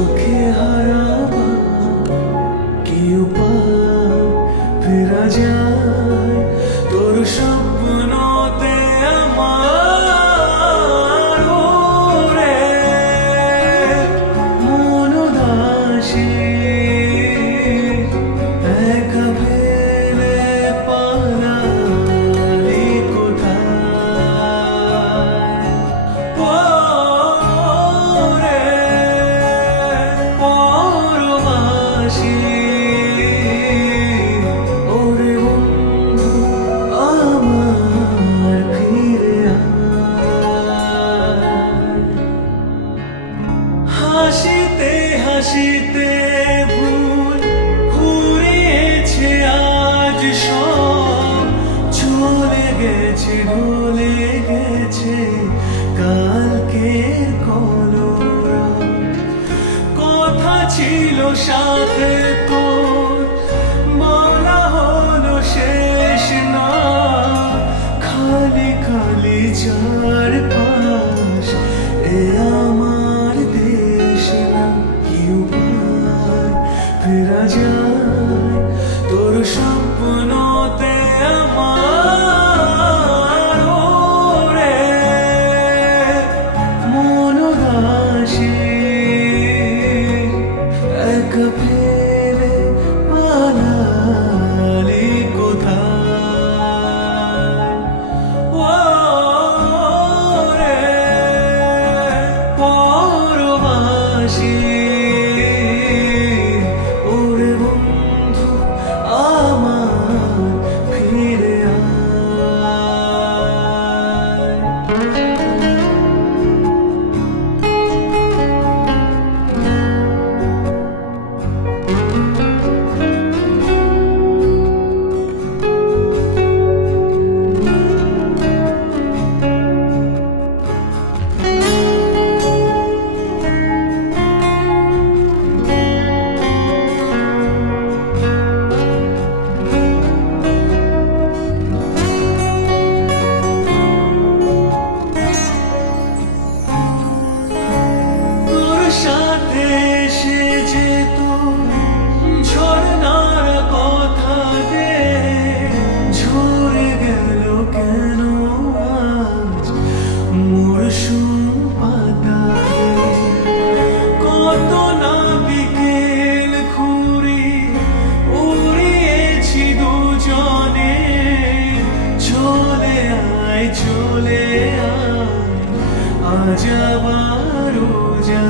চোখে হারাবা কি উপায় ফেরা যায় তোর স্বপ্নতে আমার রে মন উদাসী একা ফেলে পালালি কোথায় রে পরবাসী ওরে বন্ধু আমার ফিরে আয় হাসিতে হাসিতে ভুল ফুরিয়েছে আজ সব চলে গেছে ভুলে গেছে কালকের কলরব কথা ছিল সাথে তোর বলা হলো শেষ না খালি খালি চারপাশ এ আমার দেশ না কি উপায় ফেরা যায় তোর স্বপ্নতে আমার রে মন উদাসী একা ফেলে পালালি কোথায় রে পরবাসী ওরে বন্ধু আমার ফিরে আয় তোর সাথে এসে যেত ঝরনার কথা যে ঝরে গেল কেন আজ মরশুম পাতায় কত না বিকেল ঘুরি উড়িয়েছি দুজনে চলে আয় আজ আবারও যা